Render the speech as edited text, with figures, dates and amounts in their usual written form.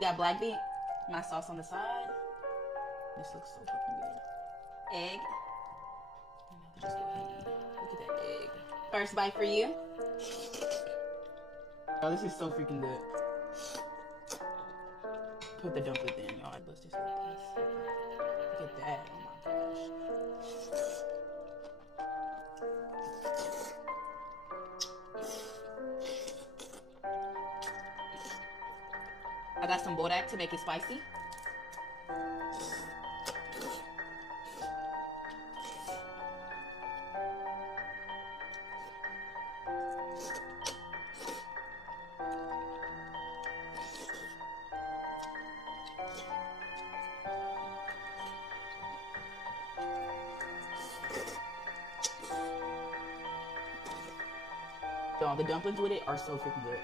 Got black bean, my sauce on the side. This looks so fucking good. Egg. Just go ahead. Look at that egg. First bite for you. Oh, this is so freaking good. Put the dumplings in, y'all. Let's just look at that. Oh my gosh. I got some borak to make it spicy. Y'all, the dumplings with it are so freaking good.